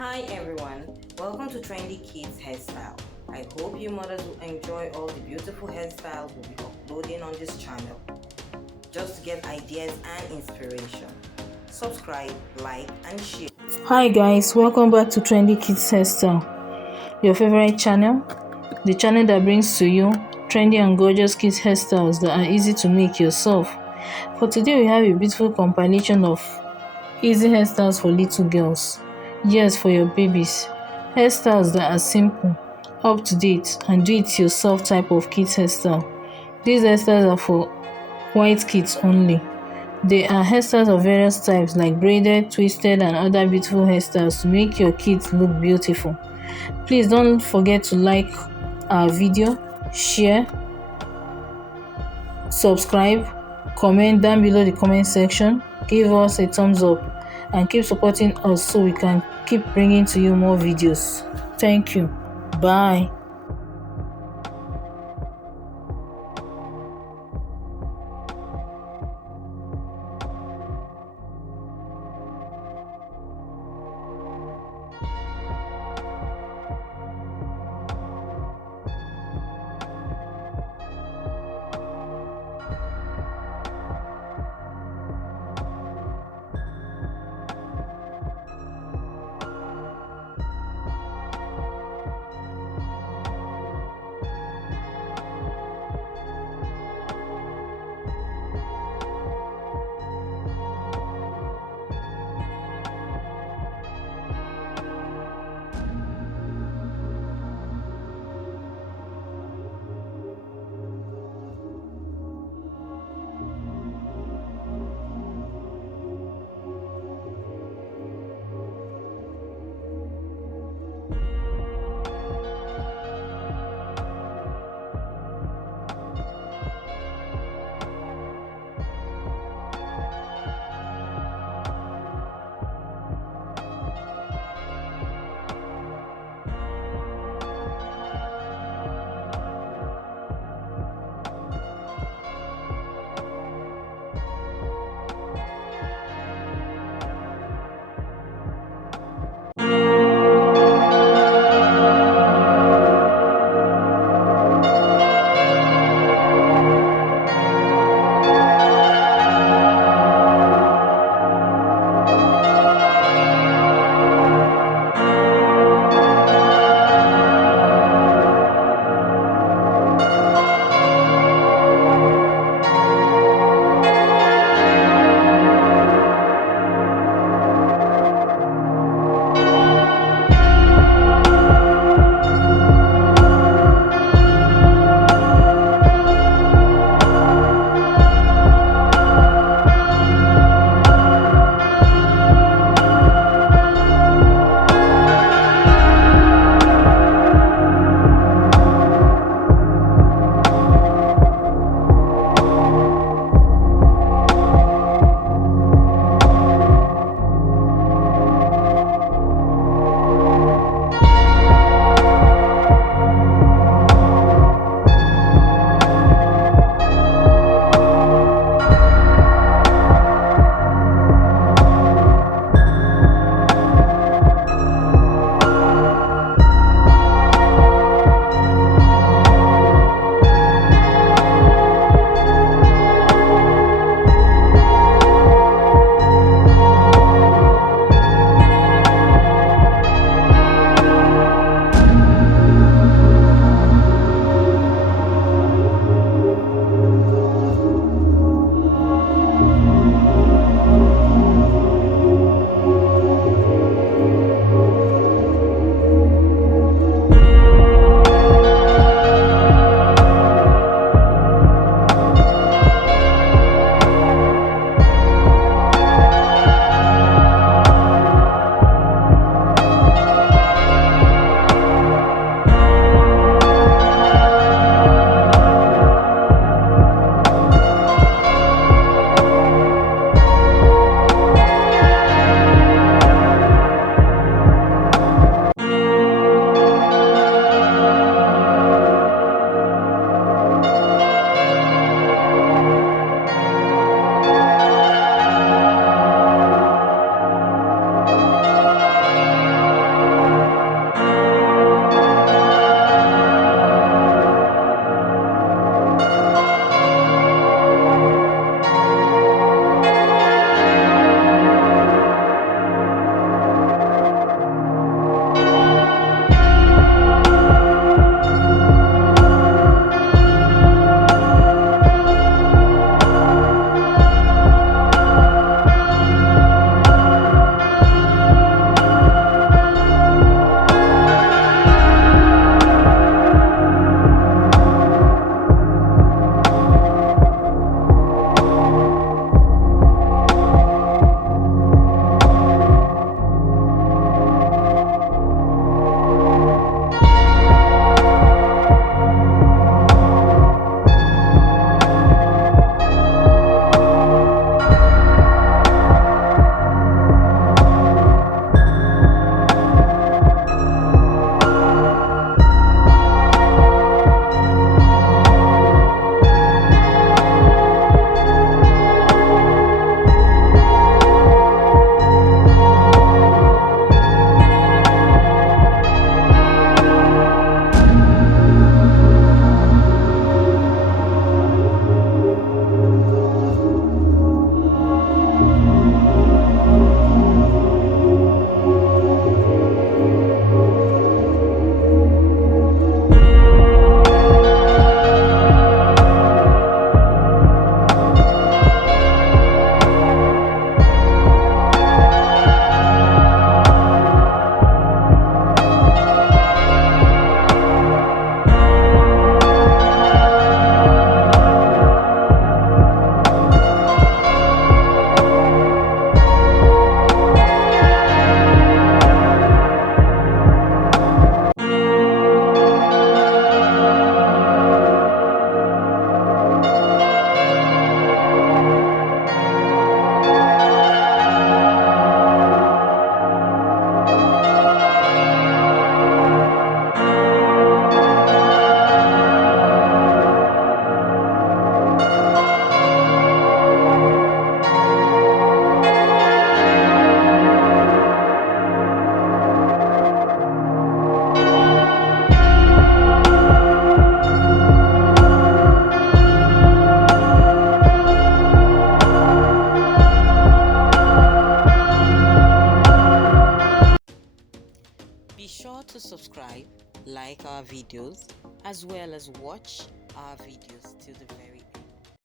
Hi everyone, welcome to Trendy Kids Hairstyle. I hope you mothers will enjoy all the beautiful hairstyles we'll be uploading on this channel. Just to get ideas and inspiration. Subscribe, like and share. Hi guys, welcome back to Trendy Kids Hairstyle, your favorite channel, the channel that brings to you trendy and gorgeous kids hairstyles that are easy to make yourself. For today we have a beautiful compilation of easy hairstyles for little girls. Yes, for your babies. Hairstyles that are simple, up to date and do it yourself type of kids hairstyle. These hairstyles are for white kids only. There are hairstyles of various types like braided, twisted and other beautiful hairstyles to make your kids look beautiful. Please don't forget to like our video, share, subscribe, comment down below the comment section, give us a thumbs up and keep supporting us so we can keep bringing to you more videos. Thank you. Bye. videos as well as watch our videos till the very end.